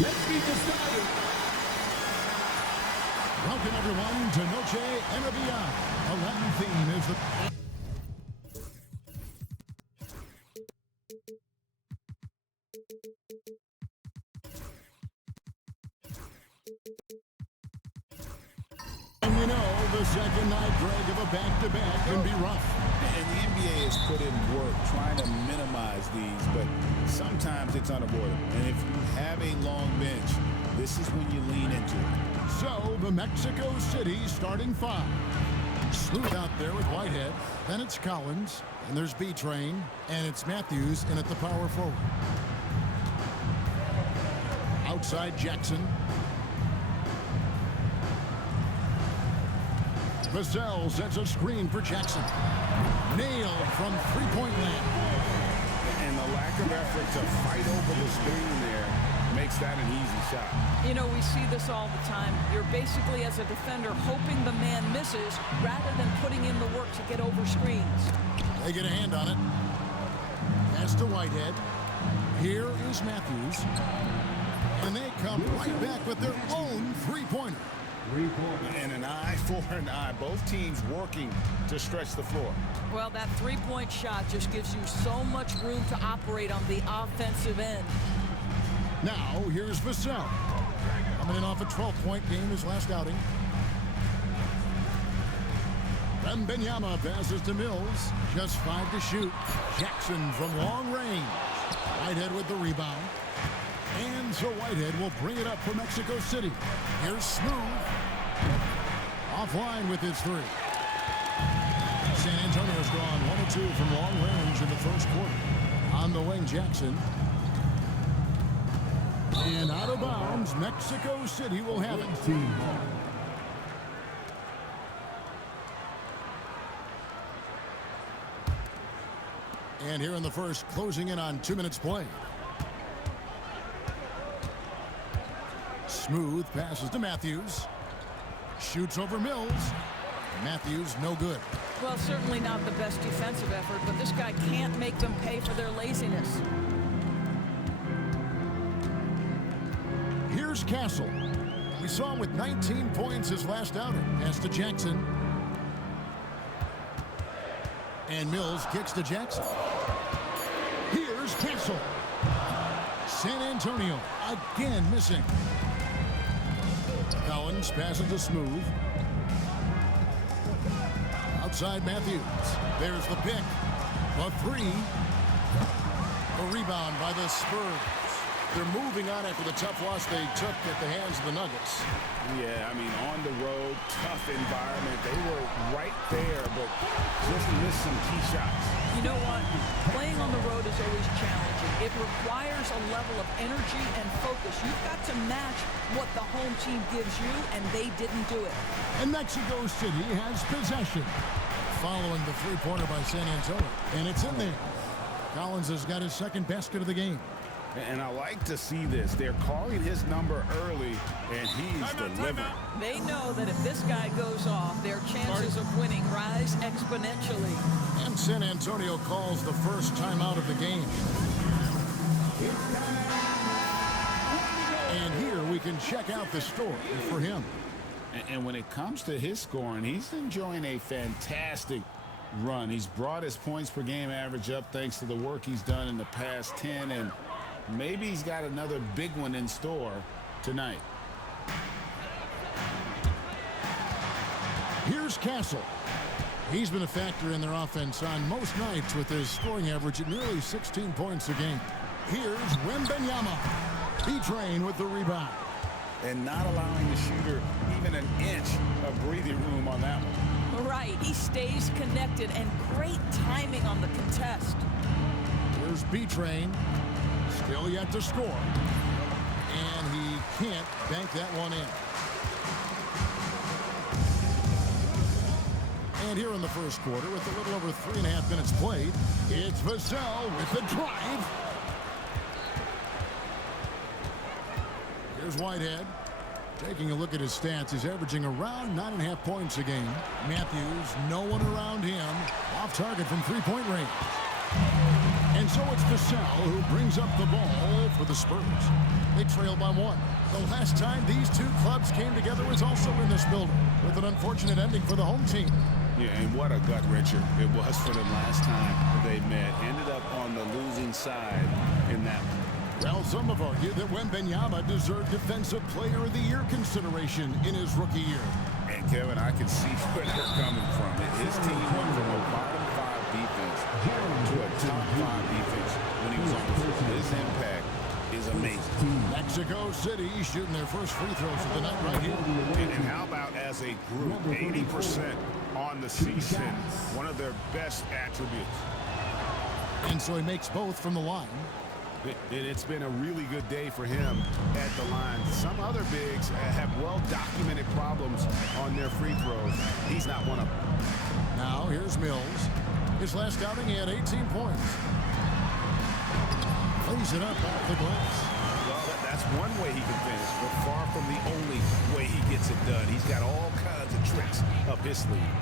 Let's get this started. Welcome everyone to Noche Energia. The Latin theme is the... And you know, the second night, Greg, of a back-to-back can be rough. And the NBA has put in work trying to minimize these, but sometimes it's unavoidable. And if you have a long bench, this is when you lean into it. So, the Mexico City starting five. Smooth out there with Whitehead. Then it's Collins. And there's B-Train. And it's Matthews in at the power forward. Outside Jackson. Vassell sets a screen for Jackson. Nailed from three-point land. And the lack of effort to fight over the screen there makes that an easy shot. You know, we see this all the time. You're basically, as a defender, hoping the man misses rather than putting in the work to get over screens. They get a hand on it. That's to Whitehead. Here is Matthews. And they come right back with their own three-pointer. And an eye for an eye. Both teams working to stretch the floor. Well, that three-point shot just gives you so much room to operate on the offensive end. Now, here's Vassell. Coming in off a 12-point game his last outing. Wembanyama passes to Mills. Just 5 to shoot. Jackson from long range. Whitehead with the rebound. And so Whitehead will bring it up for Mexico City. Here's Smooth. Offline with his three. San Antonio's gone 1 of 2 from long range in the first quarter. On the wing, Jackson. And out of bounds, Mexico City will have it. And here in the first, closing in on 2 minutes played. Smooth passes to Matthews. Shoots over Mills. Matthews, no good. Well, certainly not the best defensive effort, but this guy can't make them pay for their laziness. Here's Castle. We saw him with 19 points his last outing. Pass to Jackson. And Mills kicks to Jackson. Here's Castle. San Antonio again missing. Collins passes to Smooth. Outside Matthews. There's the pick. A three. A rebound by the Spurs. They're moving on after the tough loss they took at the hands of the Nuggets. Yeah, I mean, on the road, tough environment. They were right there, but just missed some key shots. You know what? Playing on the road is always challenging. It requires a level of energy and focus. You've got to match what the home team gives you, and they didn't do it. And Mexico City has possession. Following the three-pointer by San Antonio. And it's in there. Collins has got his second basket of the game. And I like to see this. They're calling his number early, and he's delivering. They know that if this guy goes off, their chances of winning rise exponentially. And San Antonio calls the first timeout of the game. And here we can check out the story for him. And when it comes to his scoring, he's enjoying a fantastic run. He's brought his points per game average up thanks to the work he's done in the past 10, and maybe he's got another big one in store tonight. Here's Castle. He's been a factor in their offense on most nights with his scoring average at nearly 16 points a game. Here's Wembanyama. B-Train with the rebound. And not allowing the shooter even an inch of breathing room on that one. Right. He stays connected, and great timing on the contest. Here's B-Train. Still yet to score. And he can't bank that one in. And here in the first quarter, with a little over 3.5 minutes played, it's Vassell with the drive. Here's Whitehead. Taking a look at his stats, he's averaging around 9.5 points a game. Matthews, no one around him. Off target from three-point range. And so it's Vassell who brings up the ball for the Spurs. They trail by 1. The last time these two clubs came together was also in this building, with an unfortunate ending for the home team. Yeah, and what a gut-wrencher it was for them last time they met. Ended up on the losing side in that one. Well, some have argued that Wembanyama deserved Defensive Player of the Year consideration in his rookie year. And Kevin, I can see where they're coming from. His team went from a bottom 5 defense to a top 5 defense when he was on the floor. His impact is amazing. Mexico City shooting their first free throws of the night right here. And how about as a group, 80% on the season, one of their best attributes. And so he makes both from the line. It's been a really good day for him at the line. Some other bigs have well-documented problems on their free throws. He's not one of them. Now here's Mills. His last outing, he had 18 points. Plays it up off the glass. Well, that's one way he can finish, but far from the only way he gets it done. He's got all kinds of tricks up his sleeve.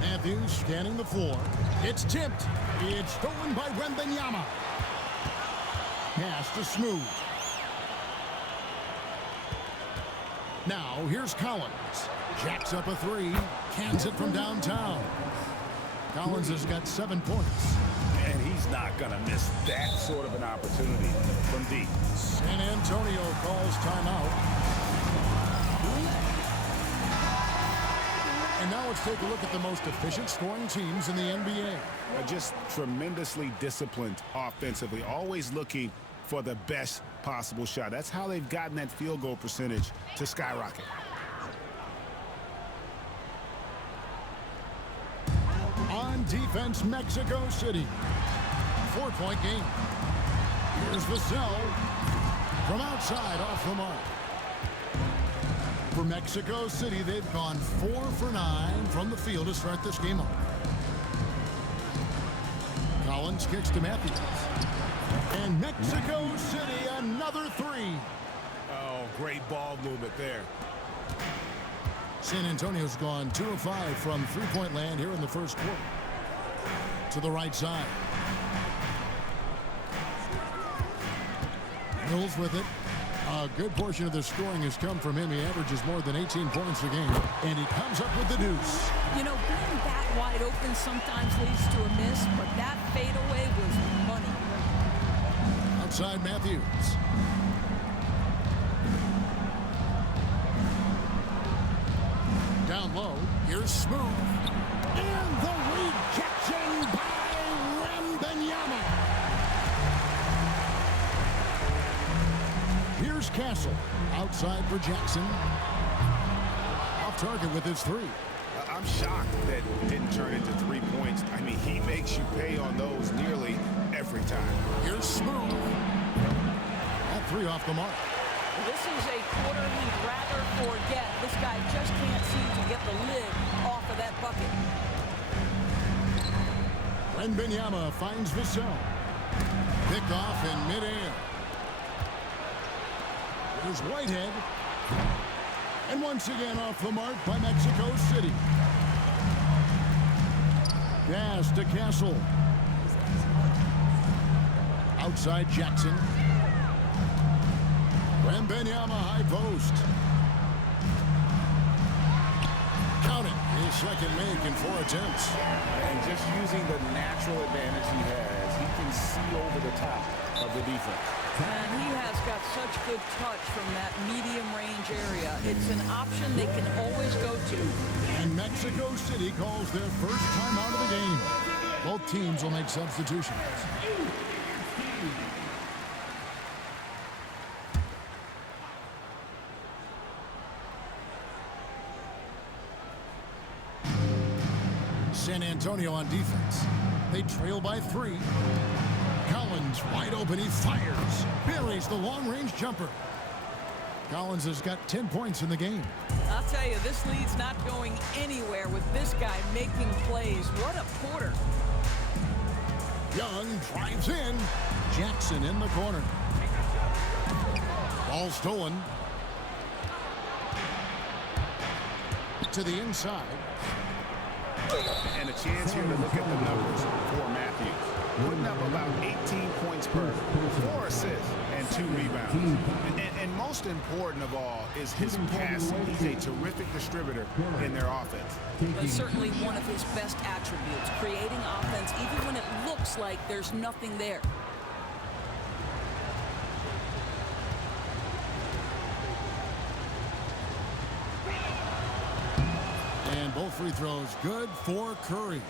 Matthews scanning the floor. It's tipped. It's stolen by Wembanyama. Pass to Smooth. Now here's Collins. Jacks up a 3. Cans it from downtown. Collins has got 7 points. And he's not going to miss that sort of an opportunity from deep. San Antonio calls timeout. And now let's take a look at the most efficient scoring teams in the NBA. Just tremendously disciplined offensively, always looking for the best possible shot. That's how they've gotten that field goal percentage to skyrocket. On defense, Mexico City. 4-point game. Here's Vassell from outside off the mark. For Mexico City, they've gone 4 for 9 from the field to start this game up. Collins kicks to Matthews. And Mexico City, another 3. Oh, great ball movement there. San Antonio's gone 2 of 5 from three-point land here in the first quarter. To the right side. Mills with it. A good portion of the scoring has come from him. He averages more than 18 points a game. And he comes up with the deuce. You know, being that wide open sometimes leads to a miss, but that fadeaway was money. Outside Matthews. Down low. Here's Smooth. And the rejection by Wembanyama. Here's Castle. Outside for Jackson. Off target with his 3. I'm shocked that it didn't turn into 3 points. I mean, he makes you pay on those nearly every time. Here's Smooth. That 3 off the mark. This is a quarter he'd rather forget. This guy just can't seem to get the lid off of that bucket. Wembanyama finds Vassell. Picked off in midair. Here's Whitehead. And once again off the mark by Mexico City. Pass to Castle. Outside Jackson. Wembanyama high post. Count it. His second make in 4 attempts. And just using the natural advantage he has, he can see over the top of the defense. And he has got such good touch from that medium range area. It's an option they can always go to. And Mexico City calls their first time out of the game. Both teams will make substitutions. San Antonio on defense. They trail by 3. Collins wide open. He fires. Buries the long-range jumper. Collins has got 10 points in the game. I'll tell you, this lead's not going anywhere with this guy making plays. What a quarter. Young drives in. Jackson in the corner. Ball stolen. To the inside. And a chance here to look at the numbers for Matthews. Putting up about 18 points per, 4 assists, and 2 rebounds. And most important of all is his passing. He's a terrific distributor in their offense. That's certainly one of his best attributes, creating offense even when it looks like there's nothing there. And both free throws good for Curry.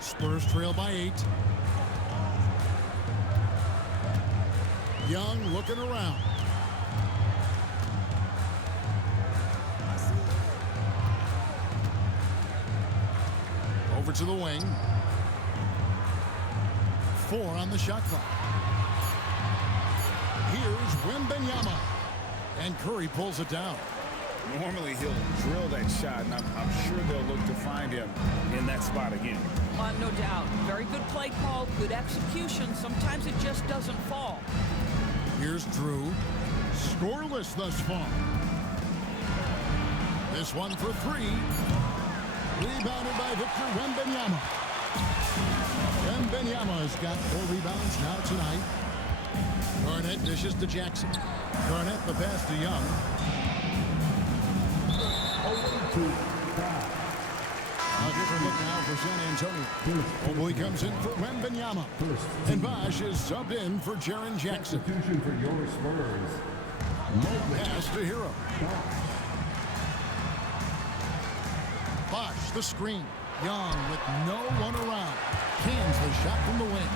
Spurs trail by 8. Young looking around. Over to the wing. 4 on the shot clock. Here's Wembanyama. And Curry pulls it down. Normally he'll drill that shot, and I'm sure they'll look to find him in that spot again. No doubt. Very good play call, good execution. Sometimes it just doesn't fall. Here's Drew. Scoreless thus far. This one for 3. Rebounded by Victor Wembanyama. Wembanyama's got 4 rebounds now tonight. Garnett dishes to Jackson. Garnett the pass to Young. A different look now for San Antonio. Mobley comes in for Wembanyama. And Bosh is subbed in for Jaren Jackson. Substitution for your Spurs. Pass to Hero. Bosh the screen. Young with no one around. Cans the shot from the wing.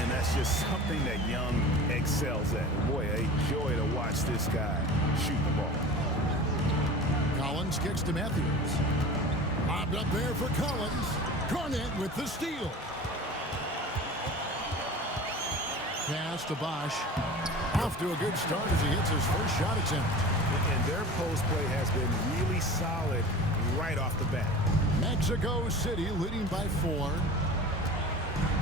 And that's just something that Young excels at. Boy, a joy to watch this guy shoot the ball. Collins kicks to Matthews. Bobbed up there for Collins. Garnett with the steal. Pass to Bosh. Off to a good start as he hits his first shot attempt. And their post play has been really solid right off the bat. Mexico City leading by 4.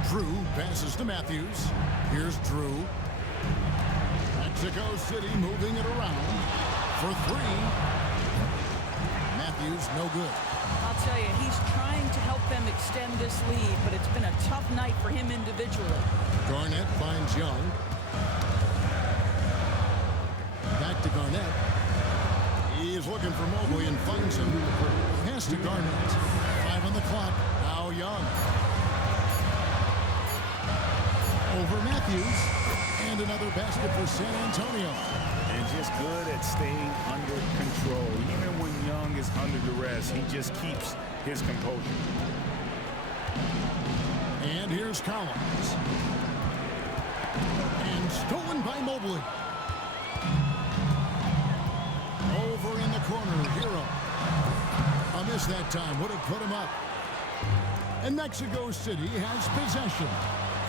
Drew passes to Matthews. Here's Drew. Mexico City moving it around for 3. Matthews no good. I'll tell you, he's trying to help them extend this lead, but it's been a tough night for him individually. Garnett finds Young. Back to Garnett. He is looking for Mobley and finds him. Pass to Garnett. 5 on the clock. Now Young. Over Matthews. And another basket for San Antonio. And just good at staying under control. Even when Young is under duress, he just keeps his composure. And here's Collins. And stolen by Mobley. Over in the corner, Hero. A miss that time would have put him up. And Mexico City has possession.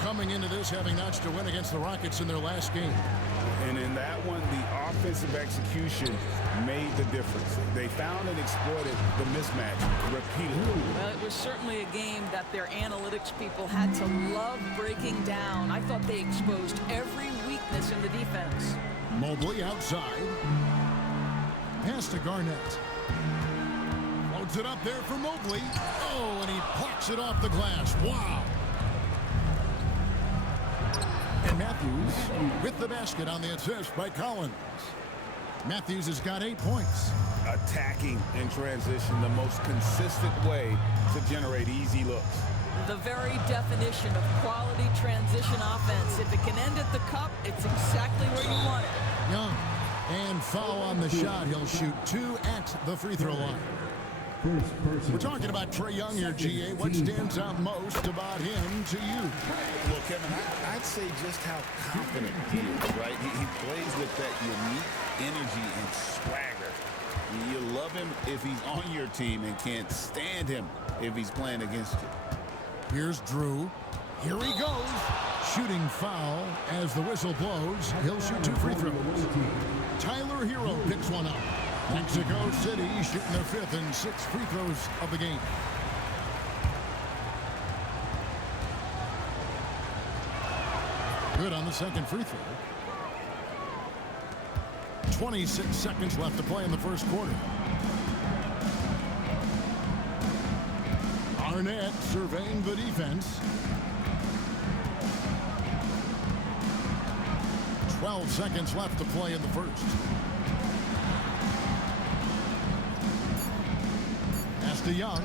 Coming into this having notched a win against the Rockets in their last game. And in that one, the offensive execution made the difference. They found and exploited the mismatch repeatedly. Well, it was certainly a game that their analytics people had to love breaking down. I thought they exposed every weakness in the defense. Mobley outside. Pass to Garnett. Loads it up there for Mobley. Oh, and he plucks it off the glass. Wow. And Matthews with the basket on the assist by Collins. Matthews has got 8 points. Attacking in transition, the most consistent way to generate easy looks. The very definition of quality transition offense. If it can end at the cup, it's exactly where you want it. Young. And foul on the shot. He'll shoot 2 at the free throw line. We're talking about Trae Young here, GA. What stands out most about him to you? Well, Kevin, I'd say just how confident he is, right? He plays with that unique energy and swagger. You love him if he's on your team and can't stand him if he's playing against you. Here's Drew. Here he goes. Shooting foul as the whistle blows. He'll shoot 2 free throws. Tyler Hero picks one up. Mexico City shooting their 5th and 6th free throws of the game. Good on the second free throw. 26 seconds left to play in the first quarter. Arnett surveying the defense. 12 seconds left to play in the first. Pass to Young.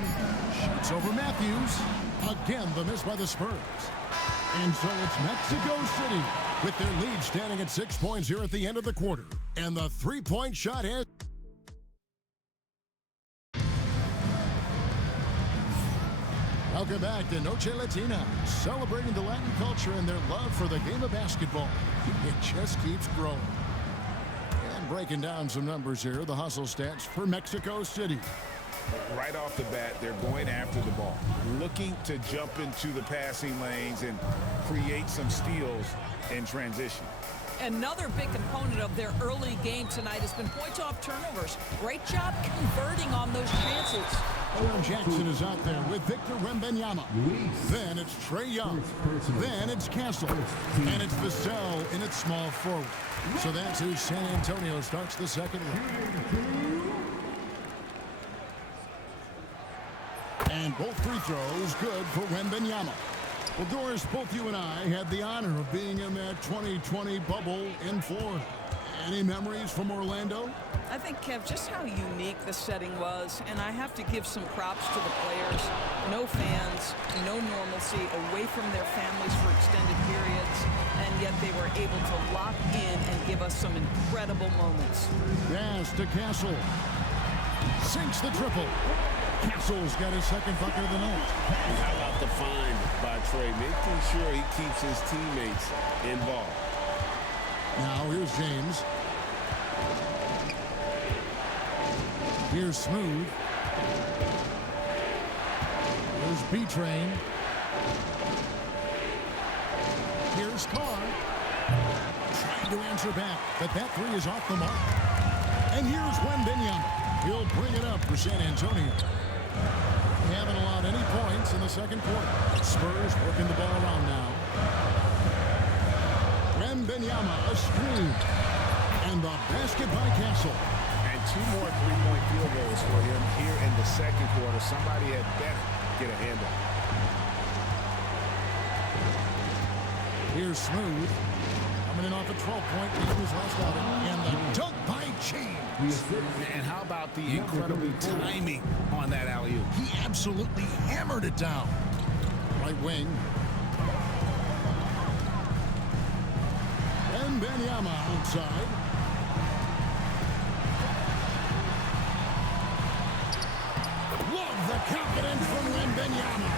Shoots over Matthews. Again, the miss by the Spurs. And so it's Mexico City with their lead standing at 6 points here at the end of the quarter. And the three-point shot has... Welcome back to Noche Latina, celebrating the Latin culture and their love for the game of basketball. It just keeps growing. And breaking down some numbers here, the hustle stats for Mexico City. Right off the bat, they're going after the ball, looking to jump into the passing lanes and create some steals in transition. Another big component of their early game tonight has been points off turnovers. Great job converting on those chances. Jackson is out there with Victor Wembanyama. Then it's Trey Young. Then it's Castle. And it's Vassell in its small forward. So that's who San Antonio starts the second round. And both free throws good for Wembanyama. Well, Doris, both you and I had the honor of being in that 2020 bubble in Florida. Any memories from Orlando? I think, Kev, just how unique the setting was, and I have to give some props to the players. No fans, no normalcy, away from their families for extended periods, and yet they were able to lock in and give us some incredible moments. Yes, to Castle. Sinks the triple. Castle's got his second bucket of the night. How about the find by Trey, making sure he keeps his teammates involved. Now here's James. Here's Smooth. Here's B-Train. Here's Carr. Trying to answer back, but that three is off the mark. And here's Wembanyama. He'll bring it up for San Antonio. They haven't allowed any points in the second quarter. Spurs working the ball around now. Wembanyama, a screen. And the basket by Castle. And two more three-point field goals for him here in the second quarter. Somebody had better get a handle. Here's Smooth. Coming in off a 12-point lead his last outing. And the dunk by James. And how about the incredible timing on that alley-oop? He absolutely hammered it down. Right wing. Wembanyama outside. Love the confidence from Wembanyama.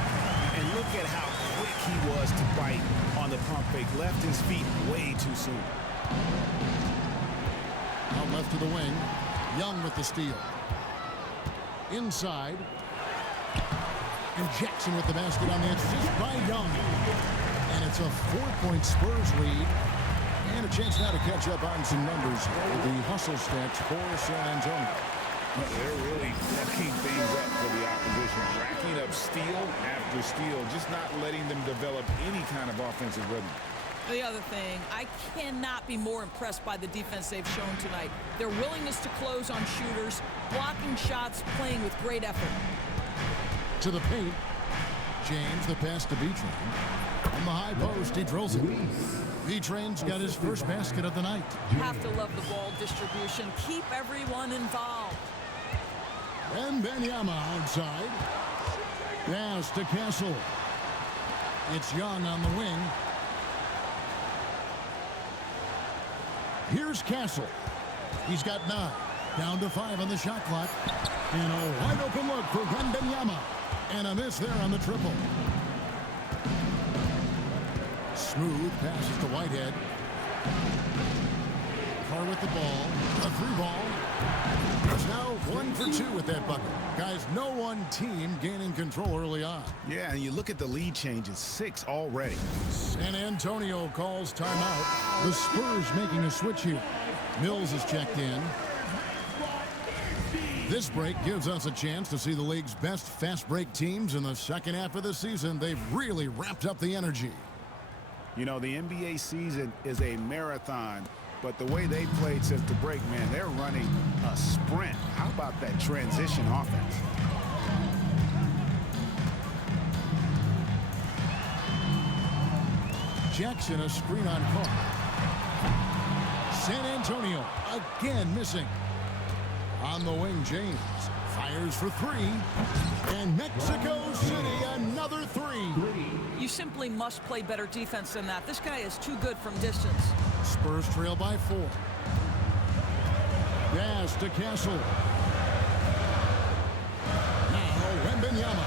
And look at how quick he was to bite on the pump fake. Left his feet way too soon. Out left to the wing. Young with the steal. Inside. And Jackson with the basket on the assist by Young. And it's a 4-point Spurs lead. And a chance now to catch up on some numbers with the hustle stats for San Antonio. They're really fucking things up for the opposition. Racking up steal after steal. Just not letting them develop any kind of offensive rhythm. The other thing, I cannot be more impressed by the defense they've shown tonight. Their willingness to close on shooters, blocking shots, playing with great effort. To the paint. James, the pass to B-Train. On the high post, he drills it. B-Train's got his first basket of the night. Have to love the ball distribution. Keep everyone involved. Wembanyama outside. Pass to Castle. It's Young on the wing. Here's Castle. He's got 9. Down to 5 on the shot clock. And a wide open look for Wembanyama. And a miss there on the triple. Smooth passes to Whitehead. Carr with the ball. A free ball. It's now 1 for 2 with that bucket. Guys, no one team gaining control early on. Yeah, and you look at the lead changes. 6 already. San Antonio calls timeout. The Spurs making a switch here. Mills is checked in. This break gives us a chance to see the league's best fast break teams in the second half of the season. They've really ramped up the energy. You know, the NBA season is a marathon, but the way they played since the break, man, they're running a sprint. How about that transition offense? Jackson, a screen on Carr. San Antonio again missing. On the wing, James fires for three. And Mexico City, another three. You simply must play better defense than that. This guy is too good from distance. Spurs trail by 4. Pass to Castle. Now Wembanyama.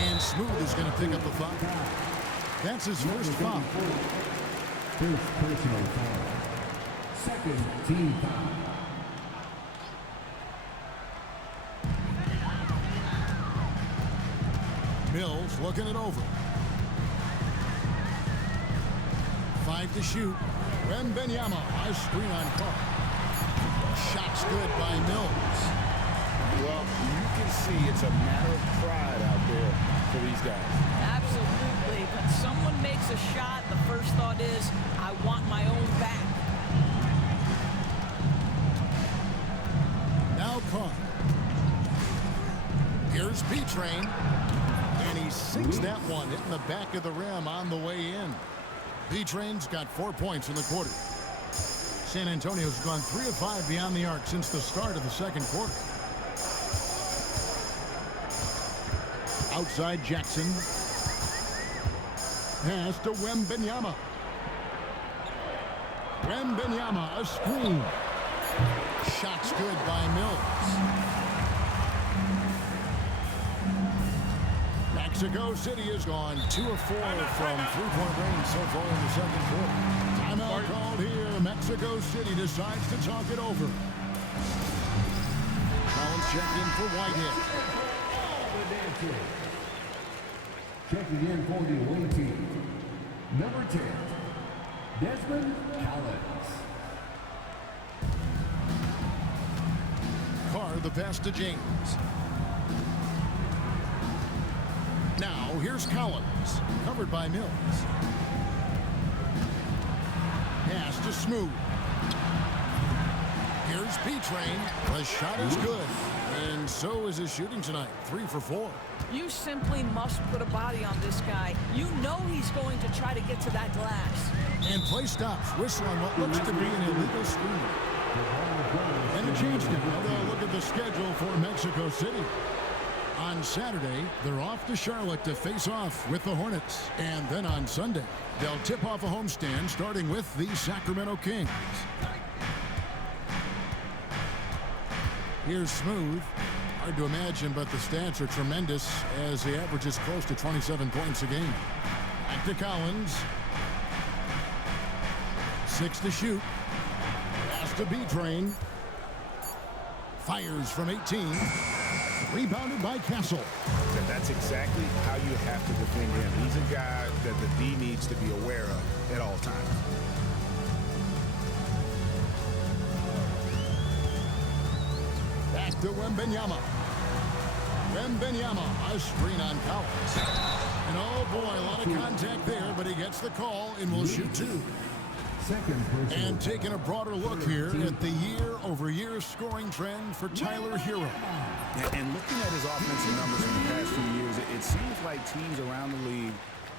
And Smooth is going to pick up the foul. That's his first foul. First personal foul. Second team foul. Mills looking it over. 5 to shoot. Wembanyama, a screen on Carr. Shots good by Mills. Well, you can see it's a matter of pride out there for these guys. Absolutely. When someone makes a shot, the first thought is, I want my own back. Now Carr. Here's B-Train. And he sinks that one, hitting the back of the rim on the way in. B-Train's got 4 points in the quarter. San Antonio's gone 3 of 5 beyond the arc since the start of the second quarter. Outside Jackson. Pass to Wembanyama. Wembanyama, a screen. Shots good by Mills. Mexico City has gone 2 of 4 from three-point range so far in the second quarter. Timeout called here. Mexico City decides to talk it over. Collins checked in for Whitehead. Checking in for the away team. Number 10, Desmond Collins. Carr, the pass to James. Now, here's Collins, covered by Mills. Pass to Smooth. Here's B-Train. The shot is good. And so is his shooting tonight. 3 for 4. You simply must put a body on this guy. You know he's going to try to get to that glass. And play stops. Whistle on what looks to be an illegal screen. And a change now. They'll look at the schedule for Mexico City. On Saturday, they're off to Charlotte to face off with the Hornets. And then on Sunday, they'll tip off a homestand starting with the Sacramento Kings. Here's Smooth. Hard to imagine, but the stats are tremendous as he averages close to 27 points a game. Back to Collins. 6 to shoot. Pass to B-Train. Fires from 18. Rebounded by Castle. That's exactly how you have to defend him. He's a guy that the D needs to be aware of at all times. Back to Wembanyama. Wembanyama, a screen on Collins. And oh boy, a lot of contact there, but he gets the call and will shoot 2. And taking a broader look here at the year-over-year scoring trend for Tyler Hero. And looking at his offensive numbers in the past few years, it seems like teams around the league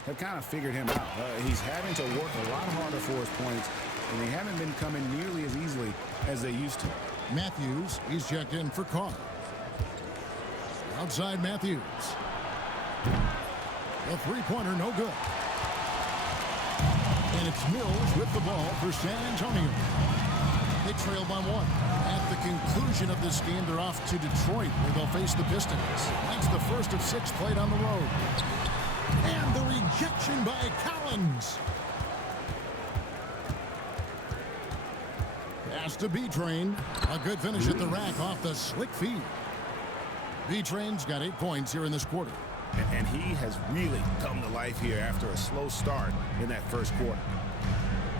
have kind of figured him out. He's having to work a lot harder for his points, and they haven't been coming nearly as easily as they used to. Matthews, he's checked in for Carr. Outside Matthews. A three-pointer, no good. And it's Mills with the ball for San Antonio. They trail by 1. At the conclusion of this game, they're off to Detroit, where they'll face the Pistons. That's the first of 6 played on the road. And the rejection by Collins. Pass to B-Train. A good finish at the rack off the slick feed. B-Train's got 8 points here in this quarter. And he has really come to life here after a slow start in that first quarter.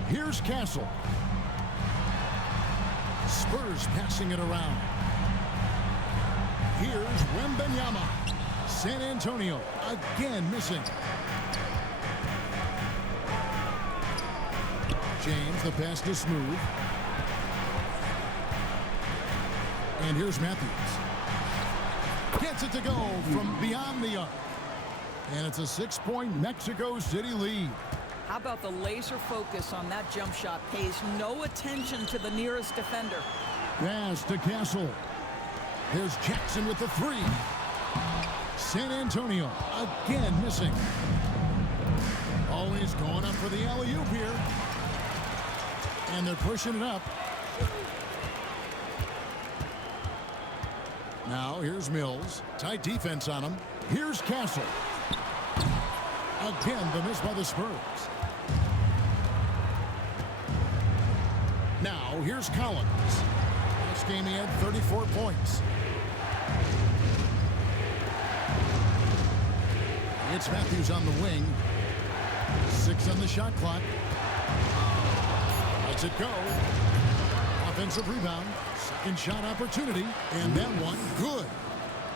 Here's Castle. Spurs passing it around. Here's Wembanyama. San Antonio again missing. James, the pass to Smooth. And here's Matthews. Gets it to go from beyond the arc. And it's a 6-point Mexico City lead. How about the laser focus on that jump shot? Pays no attention to the nearest defender. Pass to Castle. Here's Jackson with the three. San Antonio again missing. Always going up for the alley-oop here. And they're pushing it up. Now here's Mills. Tight defense on him. Here's Castle. Again, the miss by the Spurs. Now here's Collins. This game he had 34 points. It's Matthews on the wing. 6 on the shot clock. Lets it go. Offensive rebound. Second shot opportunity. And that one good.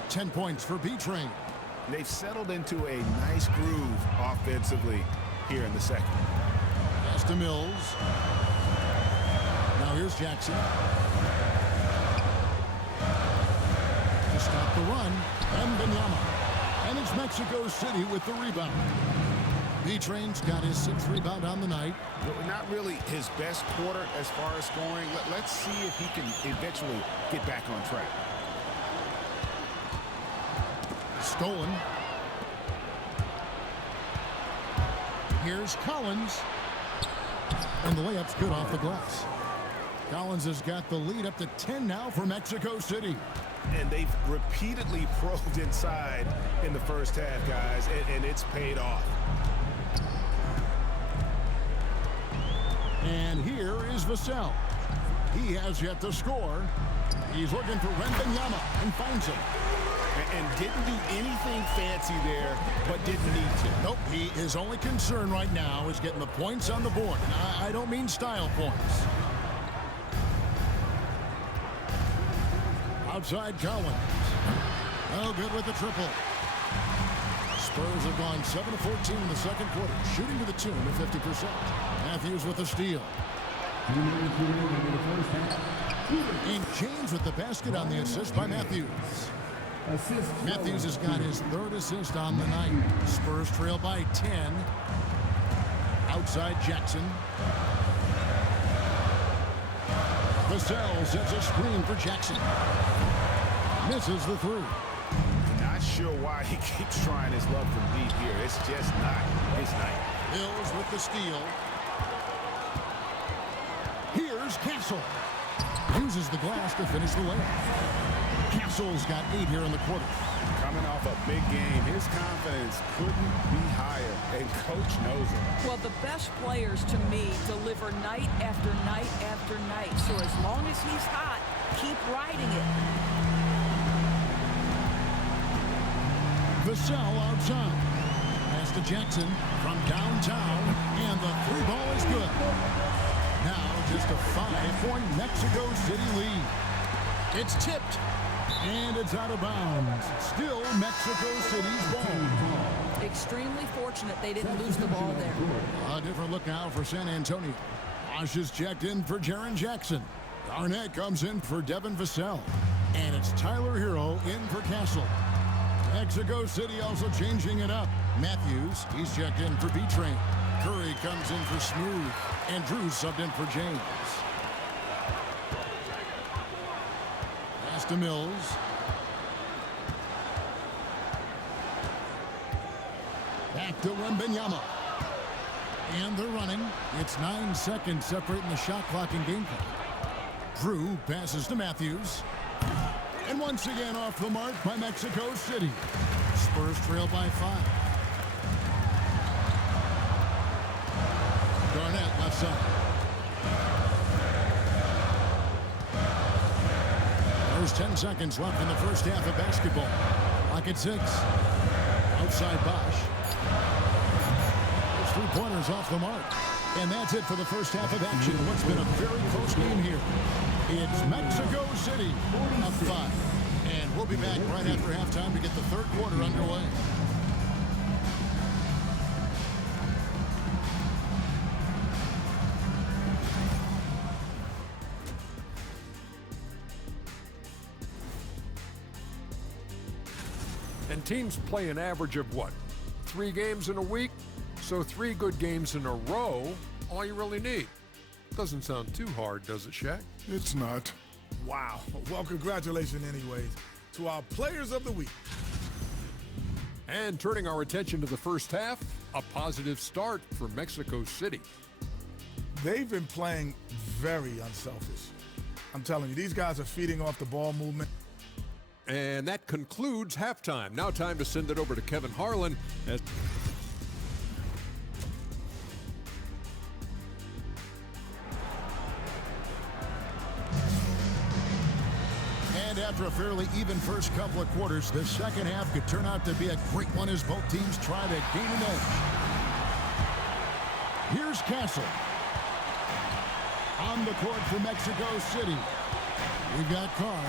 10 points for B-Train. They've settled into a nice groove offensively here in the second. Pass to Mills. Now here's Jackson. To stop the run. And Benyama. And it's Mexico City with the rebound. B-Train's got his 6th rebound on the night. Not really his best quarter as far as scoring. Let's see if he can eventually get back on track. Stolen. Here's Collins. And the layup's good off the glass. Collins has got the lead up to 10 now for Mexico City. And they've repeatedly probed inside in the first half, guys, and it's paid off. And here is Vassell. He has yet to score. He's looking for Wembanyama and finds him. And didn't do anything fancy there, but didn't need to. Nope, his only concern right now is getting the points on the board. And I don't mean style points. Outside Collins. Oh, good with the triple. Spurs have gone 7 of 14 in the second quarter, shooting to the tune of 50%. Matthews with the steal. And James with the basket on the assist by Matthews. Matthews has got his 3rd assist on the night. Spurs trail by 10. Outside Jackson. Vassell sets a screen for Jackson. Misses the three. Not sure why he keeps trying his luck from deep here. It's just not his night. Mills with the steal. Here's Castle. Uses the glass to finish the layup. Castle's got 8 here in the quarter. Coming off a big game, his confidence couldn't be higher, and coach knows it. Well, the best players to me deliver night after night after night. So as long as he's hot, keep riding it. Vassell outside. Pass to Jackson from downtown, and the 3-ball is good. Now just a 5-point Mexico City lead. It's tipped, and it's out of bounds. Still Mexico City's ball. Extremely fortunate they didn't lose the ball there. A different look now for San Antonio. Bosh is checked in for Jaren Jackson. Garnett comes in for Devin Vassell. And it's Tyler Hero in for Castle. Mexico City also changing it up. Matthews, he's checked in for B-Train. Curry comes in for Smooth. And Drew subbed in for James. Pass to Mills. Back to Wembanyama. And they're running. It's 9 seconds separating the shot clock and game clock. Drew passes to Matthews. And once again off the mark by Mexico City. Spurs trail by 5. Garnett left side. There's 10 seconds left in the first half of basketball. Clock at 6. Outside Bosh. There's 3-pointers off the mark. And that's it for the first half of action. What's been a very close game here. It's Mexico City up 5. And we'll be back right after halftime to get the third quarter underway. And teams play an average of what? 3 games in a week, so 3 good games in a row, all you really need. Doesn't sound too hard, does it, Shaq? It's not. Wow. Well, congratulations anyways to our players of the week. And turning our attention to the first half, a positive start for Mexico City. They've been playing very unselfish. I'm telling you, these guys are feeding off the ball movement. And that concludes halftime. Now time to send it over to Kevin Harlan as And after a fairly even first couple of quarters, the second half could turn out to be a great one as both teams try to gain an edge. Here's Castle. On the court for Mexico City. We've got Carr.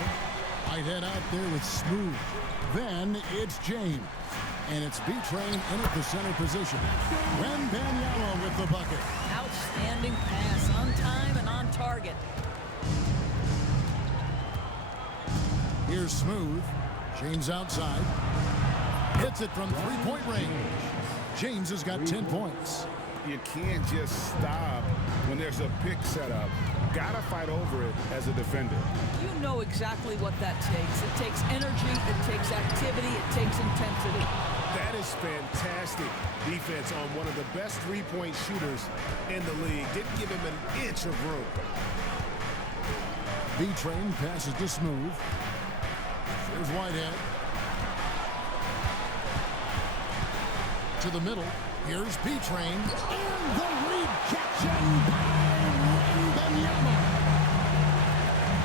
Whitehead out there with Smooth. Then it's James. And it's B-Train in at the center position. Wembanyama with the bucket. Outstanding pass, on time and on target. Here's Smooth. James outside. Hits it from three-point range. James has got 10 points. You can't just stop when there's a pick set up. Gotta fight over it as a defender. You know exactly what that takes. It takes energy, it takes activity, it takes intensity. That is fantastic defense on one of the best three-point shooters in the league. Didn't give him an inch of room. B-Train passes to Smooth. Here's Whitehead. To the middle. Here's B-Train. And the rejection by Wembanyama.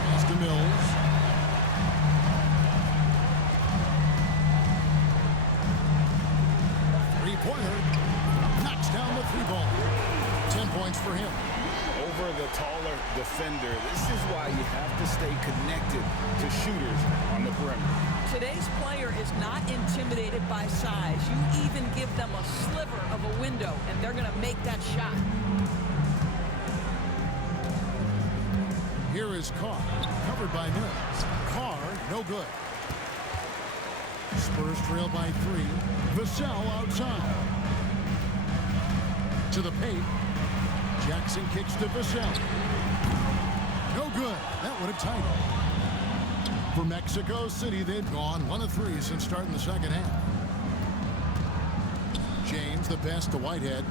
Pass to Mills. Three-pointer. Knocks down the 3-ball. 10 points for him. Over the taller defender. This is why you have to stay connected to shooters on the perimeter. Today's player is not intimidated by size. You even give them a sliver of a window, and they're going to make that shot. Here is Carr, covered by Mills. Carr, no good. Spurs trail by 3. Vassell outside. To the paint. Jackson kicks to Vassell. No good. That would have tied it. For Mexico City, they've gone 1 of 3 since starting the second half. James, the pass to Whitehead.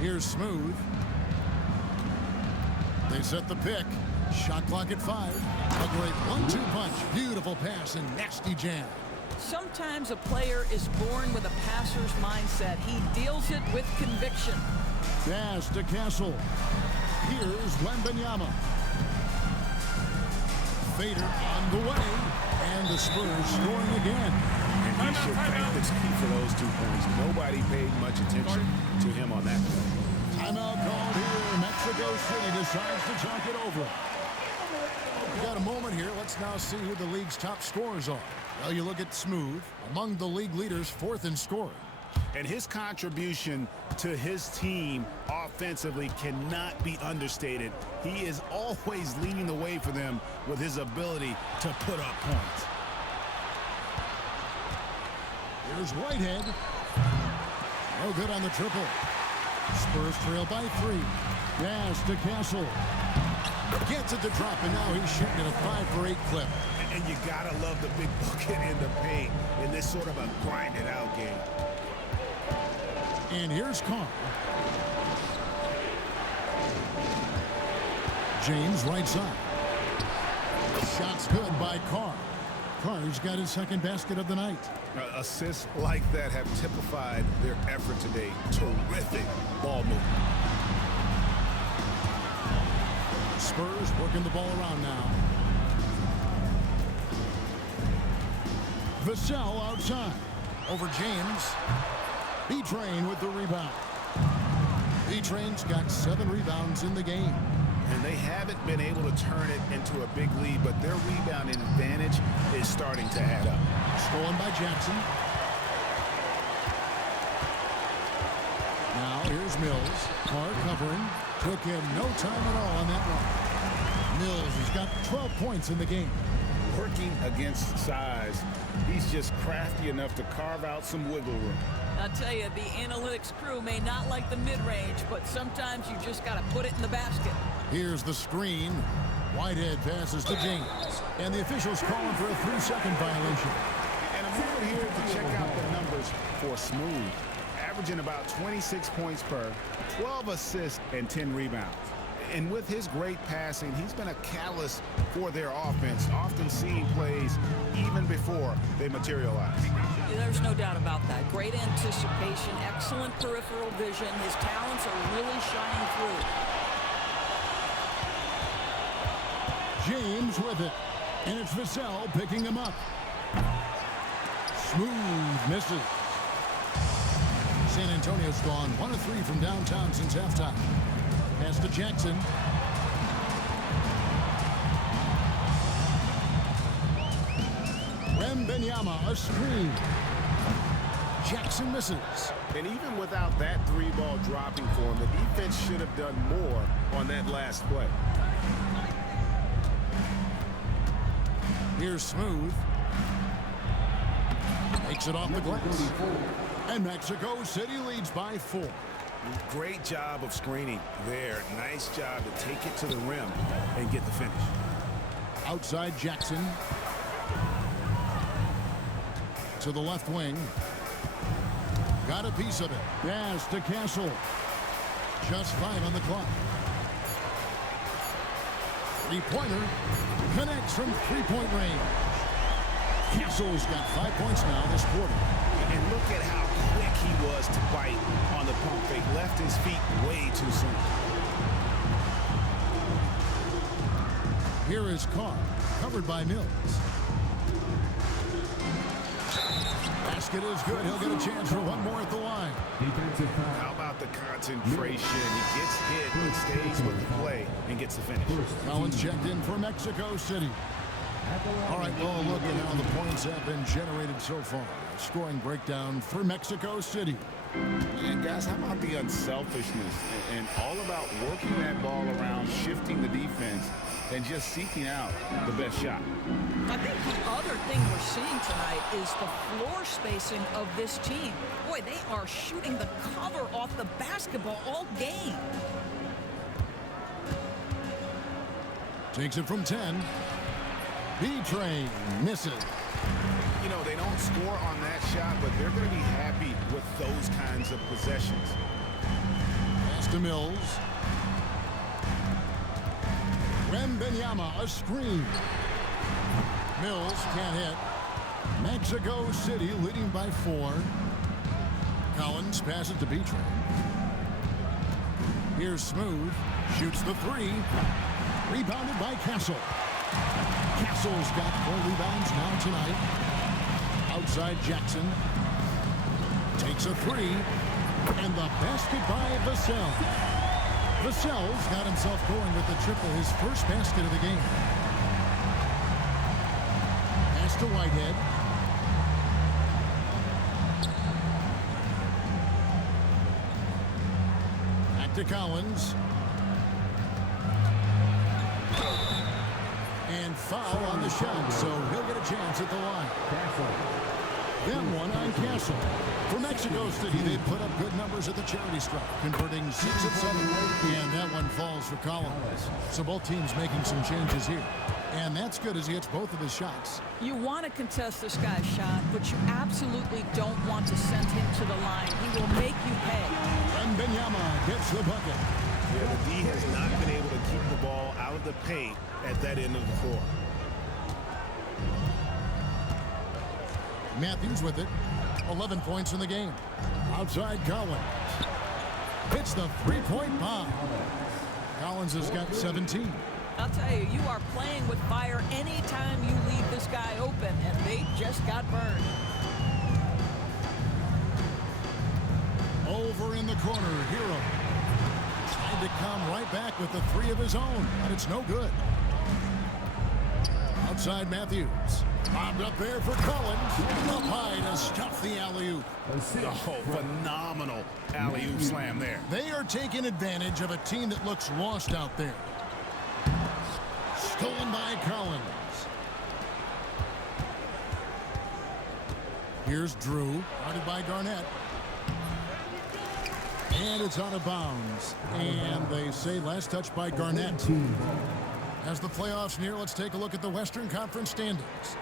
Here's Smooth. They set the pick. Shot clock at 5. A great 1-2 punch. Beautiful pass and nasty jam. Sometimes a player is born with a passer's mindset. He deals it with conviction. Pass to Castle. Here's Wembanyama. Fader on the way. And the Spurs scoring again. And he should thank this key for those 2 points. Nobody paid much attention to him on that play. Timeout called here. Mexico City decides to talk it over. We got a moment here. Let's now see who the league's top scorers are. Well, you look at Smooth, among the league leaders, 4th in scoring. And his contribution to his team offensively cannot be understated. He is always leading the way for them with his ability to put up points. Here's Whitehead. No good on the triple. Spurs trail by 3. Pass to Castle. Gets it to drop, and now he's shooting at a 5 for 8 clip. And you gotta love the big bucket in the paint in this sort of a grinded-out game. And here's Carr. James right side. Shot's good by Carr. Carr's got his 2nd basket of the night. Assists like that have typified their effort today. Terrific ball movement. Spurs working the ball around now. Vassell outside. Over James. B-Train with the rebound. B-Train's got 7 rebounds in the game. And they haven't been able to turn it into a big lead, but their rebounding advantage is starting to add up. Stolen by Jackson. Now here's Mills. Carr covering. Took him no time at all on that one. Mills has got 12 points in the game. Working against size He's just crafty enough to carve out some wiggle room. I'll tell you, the analytics crew may not like the mid-range, but sometimes you just got to put it in the basket. Here's the screen. Whitehead passes to James. And the officials calling for a 3-second violation. And a moment here to check out the numbers for Smooth. Averaging about 26 points per, 12 assists, and 10 rebounds. And with his great passing, he's been a catalyst for their offense, often seeing plays even before they materialize. There's no doubt about that. Great anticipation, excellent peripheral vision. His talents are really shining through. James with it. And it's Vassell picking him up. Smooth misses. San Antonio's gone 1 of 3 from downtown since halftime. Pass to Jackson. Wembanyama, a screen. Jackson misses. And even without that 3-ball dropping for him, the defense should have done more on that last play. Here's Smooth. Makes it off the glass. And Mexico City leads by 4. Great job of screening there. Nice job to take it to the rim and get the finish. Outside Jackson. To the left wing. Got a piece of it. Pass to Castle. Just 5 on the clock. 3-pointer. Connects from 3-point range. Castle's got 5 points now this quarter. And look at how quick he was to bite on the pump fake. Left his feet way too soon. Here is Carr, covered by Mills. Basket is good. He'll get a chance for one more at the line. Defensive foul. How about the concentration? He gets hit but stays with the play and gets the finish. Collins checked in for Mexico City. All right, well, look at how the points have been generated so far. Scoring breakdown for Mexico City. And guys, how about the unselfishness and all about working that ball around, shifting the defense, and just seeking out the best shot. I think the other thing we're seeing tonight is the floor spacing of this team. Boy, they are shooting the cover off the basketball all game. Takes it from 10. B-Train misses. You know, they don't score on that shot, but they're going to be happy with those kinds of possessions. Pass to Mills. Wembanyama, a screen. Mills can't hit. Mexico City leading by 4. Collins passes to B-Train. Here's Smooth. Shoots the 3. Rebounded by Castle. Castle's got 4 rebounds now tonight. Outside Jackson. Takes a 3. And the basket by Vassell. Vassell's got himself going with the triple, his first basket of the game. Pass to Whitehead. Back to Collins. And foul on the shot, so he'll get a chance at the line. Then one on Castle. For Mexico City, they put up good numbers at the charity stripe, converting 6 of 7. And that one falls for Collins. So both teams making some changes here. And that's good as he hits both of his shots. You want to contest this guy's shot, but you absolutely don't want to send him to the line. He will make you pay. And Wembanyama gets the bucket. Yeah, the D has not been able to keep the ball out of the paint at that end of the floor. Matthews with it. 11 points in the game. Outside Collins. Hits the 3-point bomb. Collins has got 17. I'll tell you, you are playing with fire anytime you leave this guy open, and they just got burned. Over in the corner, Hero. Trying to come right back with the 3 of his own, but it's no good. Outside Matthews. Bobbed up there for Collins. Up high to stuff the alley-oop. Oh, phenomenal alley-oop slam there. They are taking advantage of a team that looks lost out there. Stolen by Collins. Here's Drew, guarded by Garnett. And it's out of bounds. And they say last touch by Garnett. As the playoffs near, let's take a look at the Western Conference standings.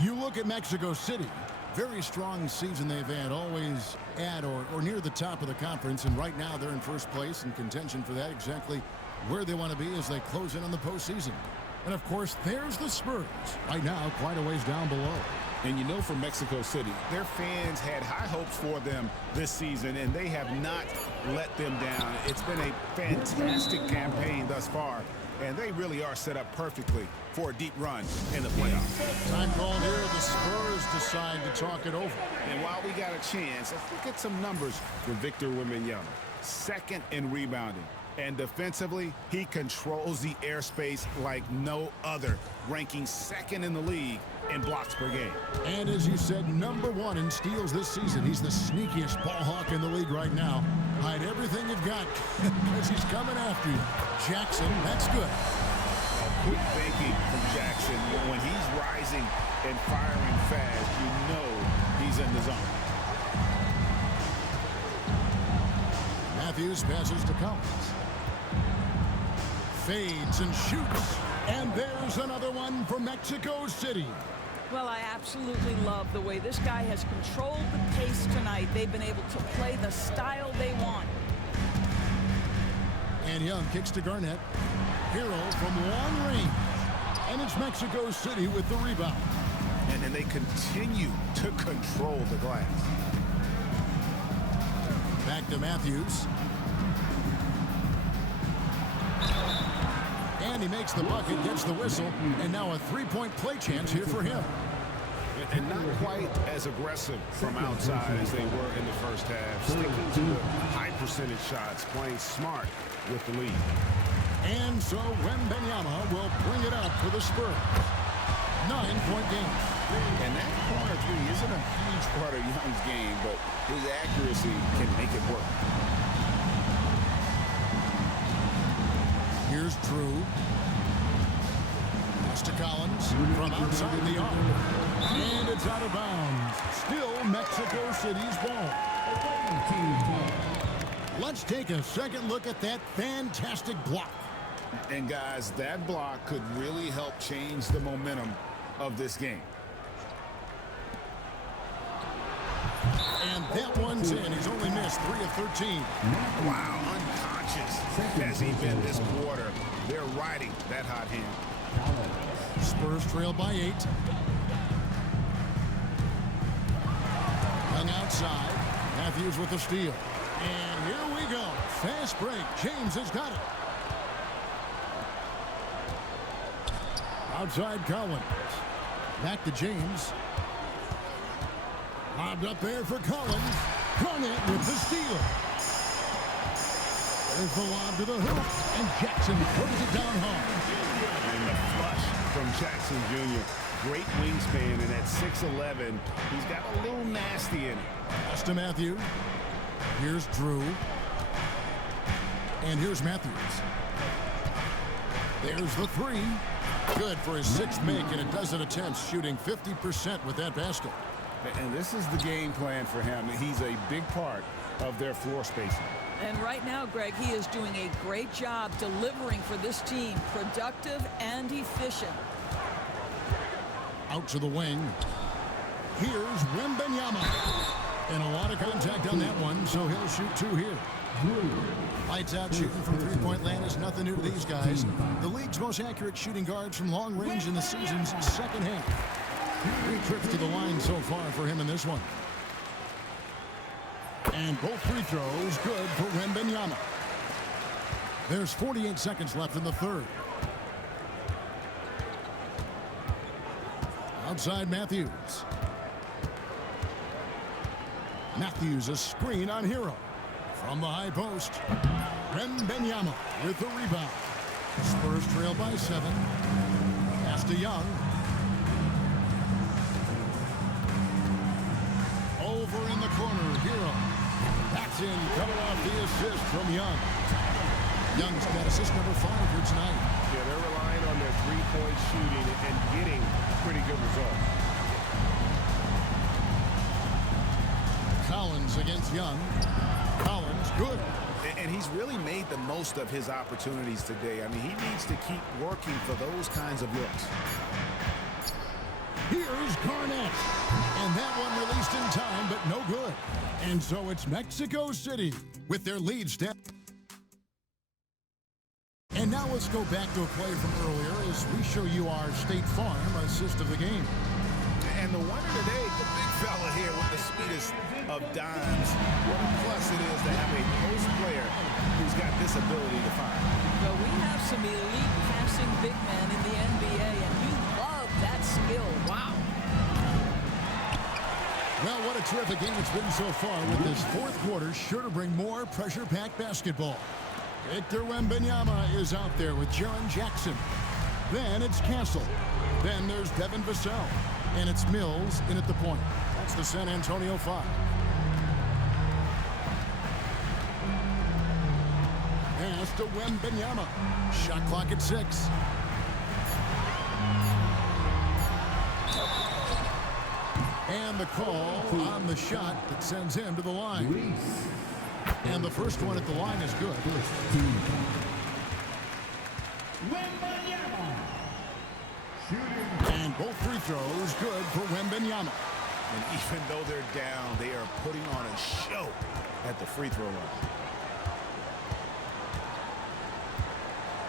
You look at Mexico City, very strong season they've had, always at or near the top of the conference, and right now they're in first place in contention for that, exactly where they want to be as they close in on the postseason. And of course, there's the Spurs, right now quite a ways down below. And you know, for Mexico City, their fans had high hopes for them this season, and they have not let them down. It's been a fantastic campaign thus far, and they really are set up perfectly for a deep run in the playoffs. Time called here. The Spurs decide to talk it over. And while we got a chance, let's look at some numbers for Victor Wembanyama. Second in rebounding. And defensively, he controls the airspace like no other, ranking second in the league in blocks per game. And as you said, #1 in steals this season. He's the sneakiest ball hawk in the league right now. Hide everything you've got because he's coming after you. Jackson, that's good. Quick thinking from Jackson. When he's rising and firing fast, you know he's in the zone. Matthews passes to Collins. Fades and shoots. And there's another one for Mexico City. Well, I absolutely love the way this guy has controlled the pace tonight. They've been able to play the style they want. And Young kicks to Garnett. Hero from long range. And it's Mexico City with the rebound. And then they continue to control the glass. Back to Matthews. And he makes the bucket, gets the whistle, and now a three-point play chance here for him. And not quite as aggressive from outside as they were in the first half. Sticking to the high percentage shots, playing smart with the lead. And so Wembanyama will bring it up for the Spurs. 9-point game. And that corner three isn't a huge part of Young's game, but his accuracy can make it work. Here's Drew. Pass to Collins from outside the arc. And it's out of bounds. Still Mexico City's ball. Let's take a second look at that fantastic block. And guys, that block could really help change the momentum of this game. And that one's in. He's only missed 3 of 13. Wow, unconscious has he been this quarter. They're riding that hot hand. Spurs trail by 8. Hung outside. Matthews with the steal. And here we go. Fast break. James has got it. Outside Collins. Back to James. Lobbed up there for Collins. Garnett with the steal. There's the lob to the hoop. And Jackson throws it down hard. And the flush from Jackson Jr. Great wingspan, and at 6'11", he's got a little nasty in it. Pass to Matthews. Here's Drew. And here's Matthews. There's the three. Good for his 6th make and a dozen attempts, shooting 50% with that basket. And this is the game plan for him. He's a big part of their floor spacing. And right now, Greg, he is doing a great job delivering for this team, productive and efficient. Out to the wing. Here's Wembanyama. And a lot of contact on that one, so he'll shoot 2 here. Lights out shooting from three-point land is nothing new to these guys. The league's most accurate shooting guards from long range in the season's second half. 3 trips to the line so far for him in this one. And both free throws good for Wembanyama. There's 48 seconds left in the third. Outside Matthews. Matthews a screen on Hero. From the high post. Wembanyama with the rebound. Spurs trail by 7. Pass to Young. Over in the corner, Hero. That's in, coming off the assist from Young. Young's got assist number 5 here tonight. Yeah, they're relying on their three-point shooting and getting pretty good results. Mills against Young. Collins, good. And he's really made the most of his opportunities today. I mean, he needs to keep working for those kinds of looks. Here's Garnett. And that one released in time, but no good. And so it's Mexico City with their lead step. And now let's go back to a play from earlier as we show you our State Farm assist of the game. And the winner today, the big fella here with the sweetest of dimes. What a plus it is to have a post player who's got this ability to find. Well, we have some elite passing big men in the NBA, and you love that skill. Wow. Well, what a terrific game it's been so far, with this fourth quarter sure to bring more pressure-packed basketball. Victor Wembanyama is out there with Jaren Jackson. Then it's Castle. Then there's Devin Vassell. And it's Mills in at the point. That's the San Antonio 5. Pass to Wembanyama. Shot clock at 6. And the call on the shot that sends him to the line. And the first one at the line is good. And both free throws good for Wembanyama. And even though they're down, they are putting on a show at the free throw line.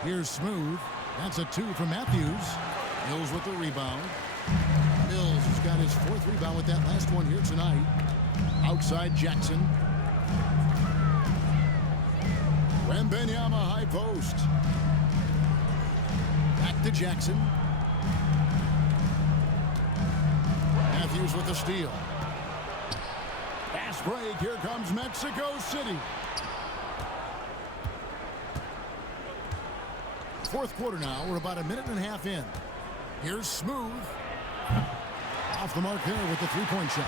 Here's Smooth. That's a 2 from Matthews. Mills with the rebound. Mills has got his 4th rebound with that last one here tonight. Outside Jackson. Wembanyama high post. Back to Jackson. Matthews with the steal. Fast break. Here comes Mexico City. Fourth quarter now. We're about a minute and a half in. Here's Smooth. Off the mark there with the three-point shot.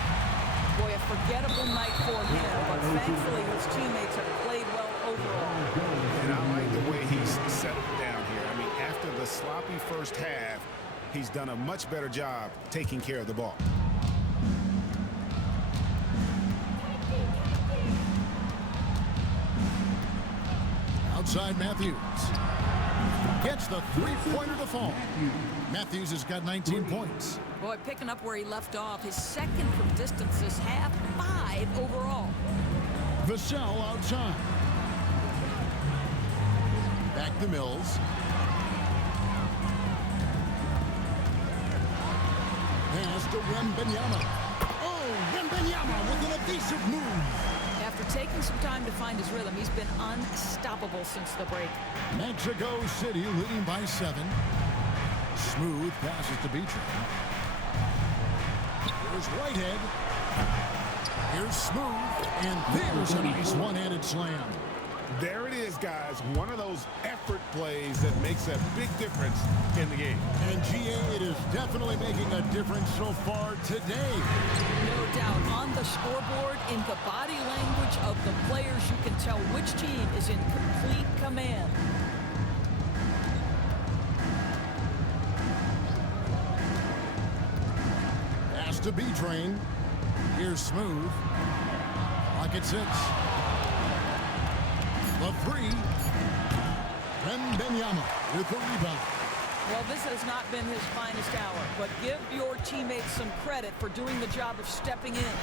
Boy, a forgettable night for him, but thankfully his teammates have played well overall. And I like the way he's settled down here. I mean, after the sloppy first half, he's done a much better job taking care of the ball. Outside Matthews. Gets the three-pointer to fall. Matthews has got 19 points. Boy, picking up where he left off. His second from distance this half, 5 overall. Vassell outside. Back to Mills. Pass to Wembanyama. Oh, Wembanyama with an evasive move. After taking some time to find his rhythm, he's been unstoppable since the break. Mexico City leading by 7. Smooth passes to Beecher. Here's Whitehead. Here's Smooth. And there's a nice one-handed slam. There it is, guys. One of those effort plays that makes a big difference in the game. And GA, it is definitely making a difference so far today. No doubt. On the scoreboard, in the body language of the players, you can tell which team is in complete command. Pass to B-Train. Here's Smooth. Clock at 6. The 3. Wembanyama with the rebound. Well, this has not been his finest hour, but give your teammates some credit for doing the job of stepping in.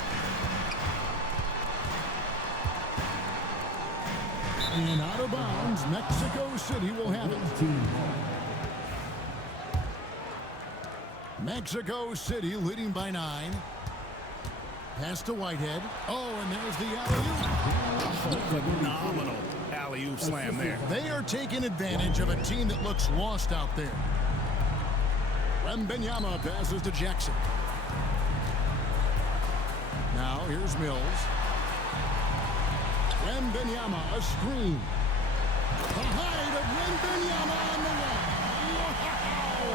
And out of bounds, Mexico City will have it. Mexico City leading by 9. Pass to Whitehead. Oh, and there's the alley-oop. Phenomenal alley-oop slam there. They are taking advantage of a team that looks lost out there. Wembanyama passes to Jackson. Now here's Mills. Wembanyama, a screen. The height of Wembanyama on the wall. Wow!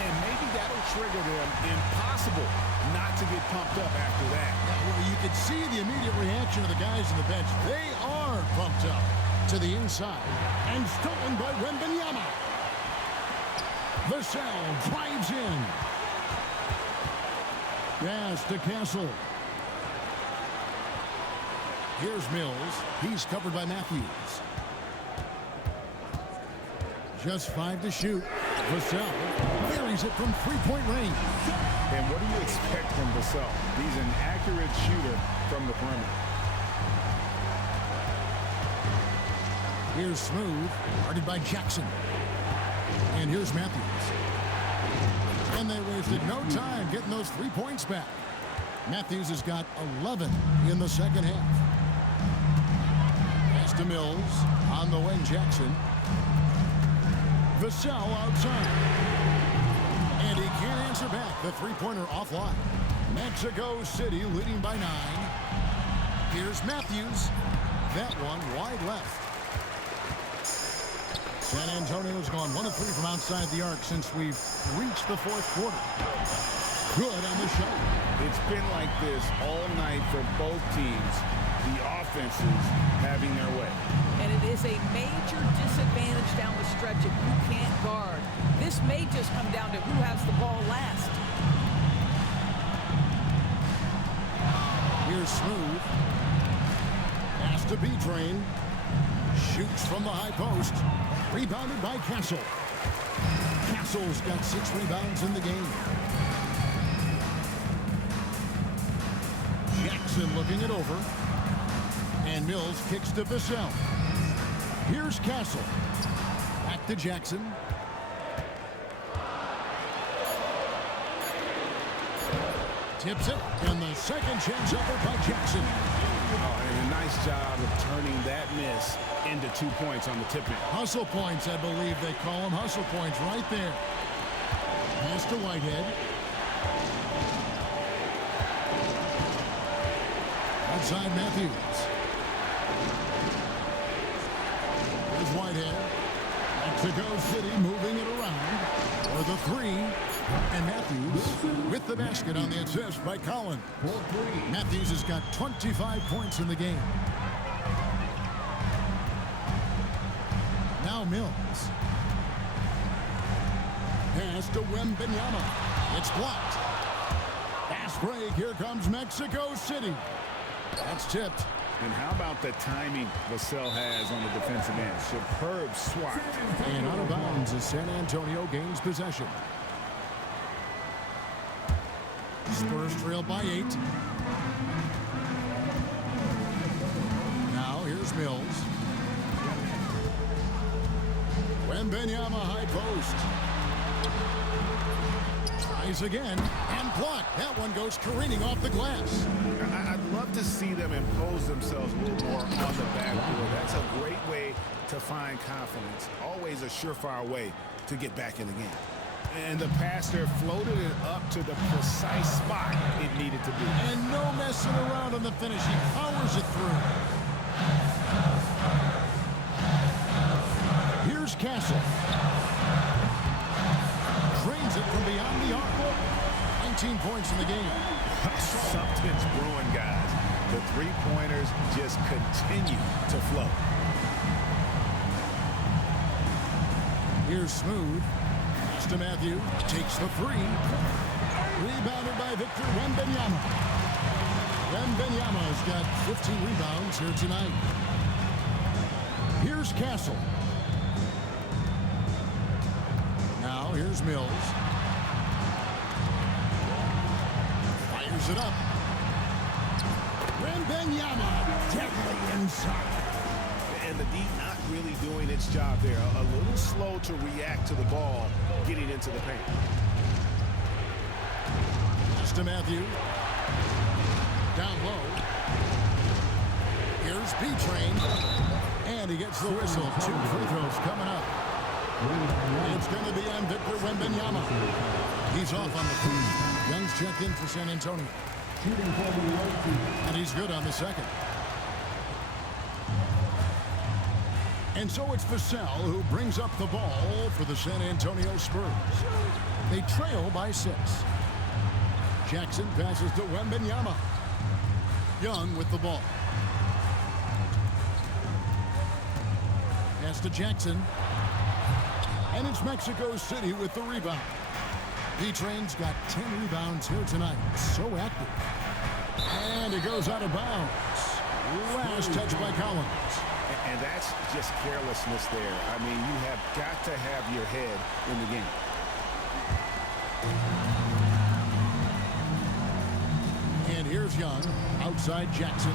And maybe that'll trigger them. Impossible not to get pumped up after that. Well, you can see the immediate reaction of the guys on the bench. They are pumped up to the inside. And stolen by Wembanyama. Vassell drives in. Yes, to Castle. Here's Mills. He's covered by Matthews. Just 5 to shoot. Vassell buries it from three-point range. And what do you expect from Vassell? He's an accurate shooter from the perimeter. Here's Smooth, guarded by Jackson. And here's Matthews. And they wasted no time getting those 3 points back. Matthews has got 11 in the second half. Pass to Mills. On the wing, Jackson. Vassell outside. And he can't answer back. The three-pointer offline. Mexico City leading by 9. Here's Matthews. That one wide left. San Antonio's gone 1 of 3 from outside the arc since we've reached the fourth quarter. Good on the shot. It's been like this all night for both teams. The offenses having their way. And it is a major disadvantage down the stretch if you can't guard. This may just come down to who has the ball last. Here's Smooth. Pass to B-Train. Shoots from the high post. Rebounded by Castle. Castle's got 6 rebounds in the game. Jackson looking it over. And Mills kicks to Vassell. Here's Castle. Back to Jackson. Tips it. And the second chance effort by Jackson. Oh, and a nice job of turning that miss into 2 points on the tip in. Hustle points, I believe they call them. Hustle points right there. Pass to Whitehead. Outside Matthews. Here's Whitehead. Mexico City moving it around. For the 3. And Matthews with the basket on the assist by Collin. Matthews has got 25 points in the game. Now Mills. Pass to Wembanyama. It's blocked. Fast break. Here comes Mexico City. That's tipped. And how about the timing Vassell has on the defensive end? Superb swat. And out of bounds as San Antonio gains possession. Spurs trail by 8. Now here's Mills. Wembanyama high post. Tries again and blocked. That one goes careening off the glass. I'd love to see them impose themselves a little more on the backboard. That's a great way to find confidence. Always a surefire way to get back in the game. And the passer floated it up to the precise spot it needed to be. And no messing around on the finish. He powers it through. Here's Castle. Drains it from beyond the arc. 19 points in the game. Something's brewing, guys. The three-pointers just continue to flow. Here's Smooth. Pass to Matthew. Takes the 3. Rebounded by Victor Wembanyama. Wembanyama's got 15 rebounds here tonight. Here's Castle. Now here's Mills. Fires it up. Wembanyama deadly inside. And the D not really doing its job there. A little slow to react to the ball getting into the paint. Pass to Matthew. Down low. Here's B-Train. And he gets the whistle. 2 free throws coming up. It's going to be on Victor Wembanyama. He's off on the free. Young's checked in for San Antonio. And he's good on the second. And so it's Vassell who brings up the ball for the San Antonio Spurs. They trail by 6. Jackson passes to Wembanyama. Young with the ball. Pass to Jackson. And it's Mexico City with the rebound. B-Train's got 10 rebounds here tonight. So active. And it goes out of bounds. Last touch by Collins. And that's just carelessness there. I mean, you have got to have your head in the game. And here's Young. Outside Jackson.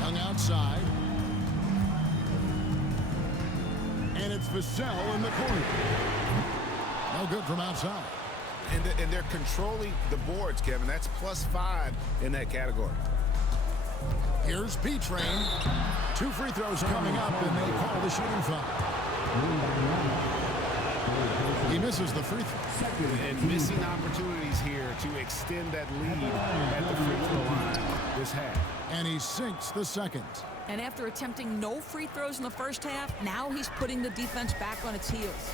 Young outside. And it's Vassell in the corner. No good from outside. And they're controlling the boards, Kevin. That's +5 in that category. Here's P-Train. 2 free throws coming up, and they call the shooting foul. He misses the free throw. And missing opportunities here to extend that lead at the free throw line this half. And he sinks the second. And after attempting no free throws in the first half, now he's putting the defense back on its heels.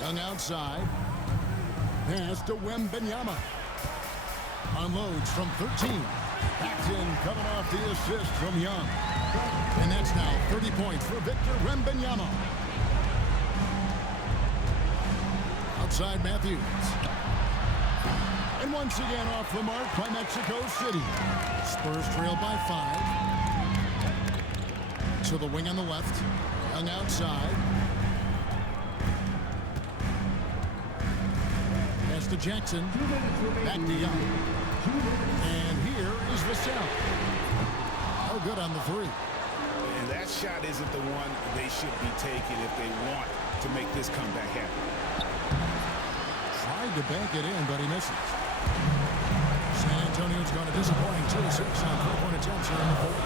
Young outside. Pass to Wembanyama. Unloads from 13. Back in, coming off the assist from Young. And that's now 30 points for Victor Wembanyama. Outside Matthews. And once again off the mark by Mexico City. Spurs trail by 5. To the wing on the left. Young outside. Pass to Jackson. Back to Young. And here is Vassell. No good on the 3. And that shot isn't the one they should be taking if they want to make this comeback happen. Tried to bank it in, but he misses. San Antonio's going to disappointing 2-6 on 3-point attempts here in the 4th.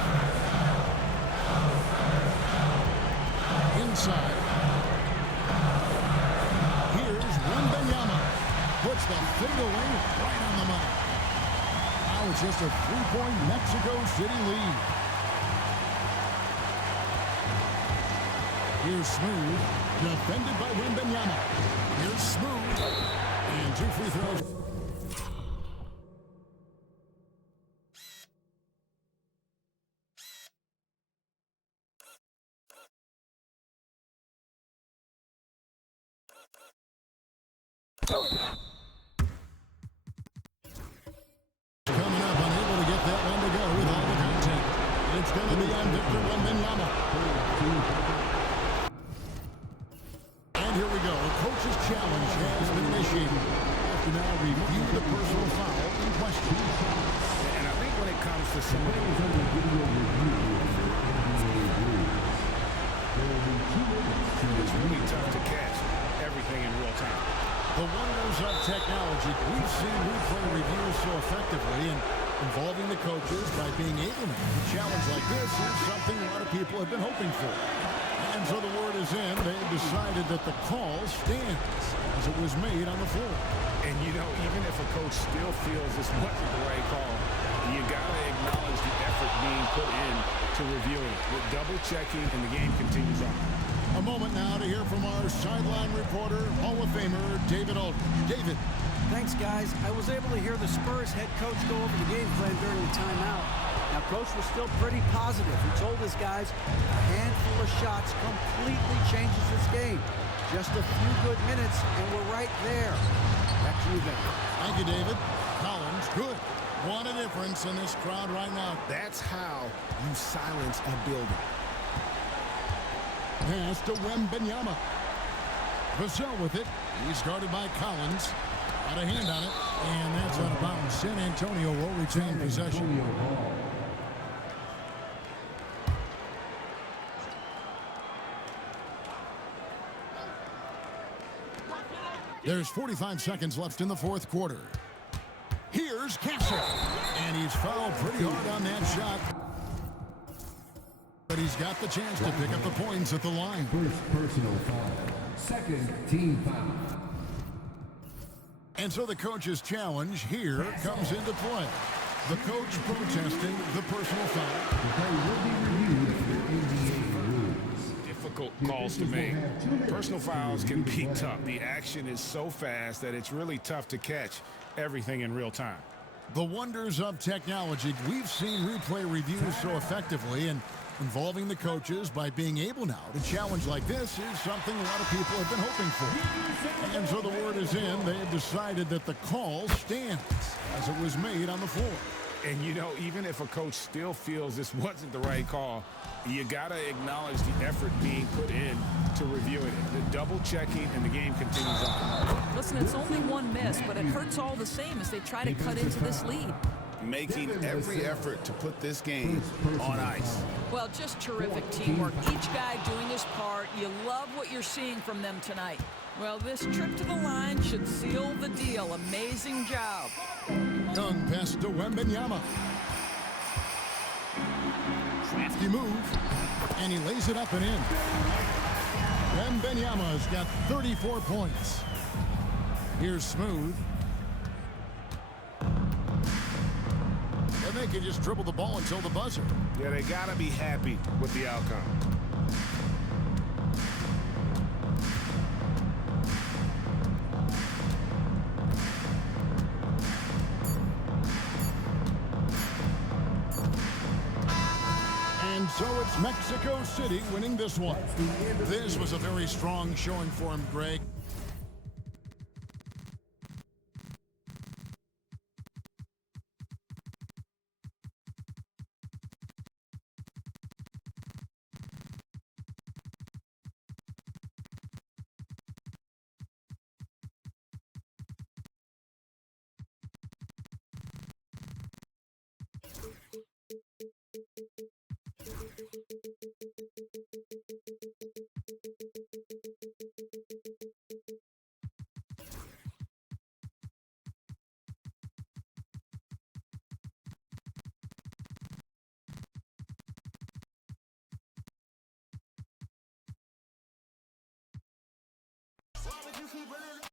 Inside. Here's Wembanyama. Puts the fadeaway right on the money. Now it's just a 3-point Mexico City lead. Here's Smooth. Defended by Wembanyama. Here's Smooth. And 2 free throws. Coming up, unable to get that one to go with all the content. It's going to be on Victor Wembanyama. And here we go. A coach's challenge has been initiated. After now review the personal foul in question. And I think when it comes to some of those it's really tough to catch everything in real time. The wonders of technology. We've seen replay reviews so effectively and involving the coaches by being able to make a challenge like this is something a lot of people have been hoping for. And so the word is in. They've decided that the call stands as it was made on the floor. And, you know, even if a coach still feels this wasn't the right call, you got to acknowledge the effort being put in to reviewing it. With double-checking, and the game continues on. A moment now to hear from our sideline reporter, Hall of Famer David Aldridge. David. Thanks, guys. I was able to hear the Spurs head coach go over the game plan during the timeout. Now, Coach was still pretty positive. He told his guys a handful of shots completely changes this game. Just a few good minutes, and we're right there. Back to you, Ben. Thank you, David. Collins, good. What a difference in this crowd right now. That's how you silence a building. Pass to Wembanyama. Vassell with it. He's guarded by Collins. Got a hand on it. And that's out of bounds. San Antonio will retain possession. There's 45 seconds left in the 4th quarter. Here's Castle. And he's fouled pretty hard on that shot. But he's got the chance to pick up the points at the line. First personal foul. Second team foul. And so the coach's challenge here comes into play. The coach protesting the personal foul. They will be reviewed for NBA rules. Difficult calls to make. Personal fouls can be tough. The action is so fast that it's really tough to catch everything in real time. The wonders of technology. We've seen replay reviews so effectively, and involving the coaches by being able now to challenge like this is something a lot of people have been hoping for. And so the word is in. They have decided that the call stands as it was made on the floor. And, you know, even if a coach still feels this wasn't the right call, you got to acknowledge the effort being put in to reviewing it. The double checking, and the game continues on. Listen, it's only one miss, but it hurts all the same as they try to cut into this lead. Making every effort to put this game on ice. Well, just terrific teamwork. Each guy doing his part. You love what you're seeing from them tonight. Well, this trip to the line should seal the deal. Amazing job. Young pass to Wembanyama. Crafty move, and he lays it up and in. Wembanyama's got 34 points. Here's Smooth. And they can just dribble the ball until the buzzer. Yeah, they got to be happy with the outcome. And so it's Mexico City winning this one. This was a very strong showing for him, Greg.